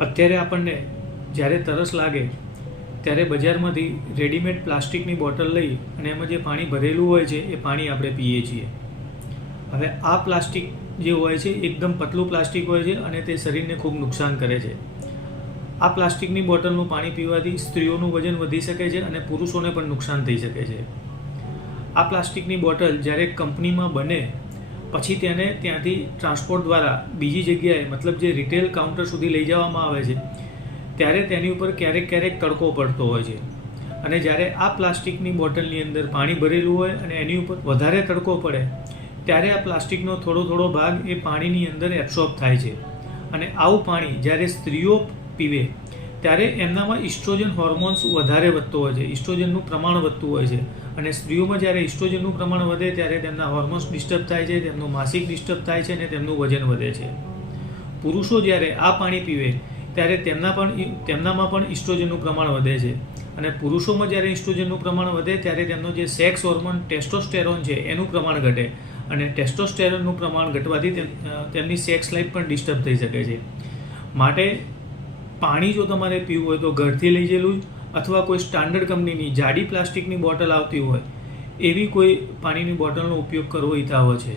અત્યારે આપણને જ્યારે તરસ લાગે ત્યારે બજારમાંથી રેડીમેડ પ્લાસ્ટિકની બોટલ લઈ અને એમાં જે પાણી ભરેલું હોય છે એ પાણી આપણે પીએ છીએ. હવે આ પ્લાસ્ટિક જે હોય છે એકદમ પતલું પ્લાસ્ટિક હોય છે અને તે શરીરને ખૂબ નુકસાન કરે છે. આ પ્લાસ્ટિકની બોટલનું પાણી પીવાથી સ્ત્રીઓનું વજન વધી શકે છે અને પુરુષોને પણ નુકસાન થઈ શકે છે. આ પ્લાસ્ટિકની બોટલ જ્યારે કંપનીમાં બને પછી તેને ત્યાંથી ટ્રાન્સપોર્ટ દ્વારા બીજી જગ્યાએ મતલબ જે રિટેલ કાઉન્ટર સુધી લઈ જવામાં આવે છે ત્યારે તેની ઉપર ક્યારેક ક્યારેક તડકો પડતો હોય છે અને જ્યારે આ પ્લાસ્ટિકની બોટલની અંદર પાણી ભરેલું હોય અને એની ઉપર વધારે તડકો પડે ત્યારે આ પ્લાસ્ટિકનો થોડો ભાગ એ પાણીની અંદર એબ્સોર્બ થાય છે અને આવું પાણી જ્યારે સ્ત્રીઓ પીવે ત્યારે એમનામાં ઇસ્ટ્રોજન હોર્મોન્સ વધારે વધતો હોય છે, ઇસ્ટ્રોજનનું પ્રમાણ વધતું હોય છે અને સ્ત્રીઓમાં જ્યારે ઇસ્ટ્રોજનનું પ્રમાણ વધે ત્યારે તેમના હોર્મોન્સ ડિસ્ટર્બ થાય છે, તેમનું માસિક ડિસ્ટર્બ થાય છે અને તેમનું વજન વધે છે. પુરુષો જ્યારે આ પાણી પીવે ત્યારે તેમનામાં પણ ઇસ્ટ્રોજનનું પ્રમાણ વધે છે અને પુરુષોમાં જ્યારે ઇસ્ટ્રોજનનું પ્રમાણ વધે ત્યારે તેમનો જે સેક્સ હોર્મોન ટેસ્ટોસ્ટેરોન છે એનું પ્રમાણ ઘટે અને ટેસ્ટોસ્ટેરોનનું પ્રમાણ ઘટવાથી તેમની સેક્સ લાઈફ પણ ડિસ્ટર્બ થઈ શકે છે. માટે પાણી જો તમારે પીવું હોય તો ઘરથી લઈ ગયેલું અથવા કોઈ સ્ટાન્ડર્ડ કંપનીની જાડી પ્લાસ્ટિકની બોટલ આવતી હોય એવી કોઈ પાણીની બોટલનો ઉપયોગ કરવો હિતાવહ છે.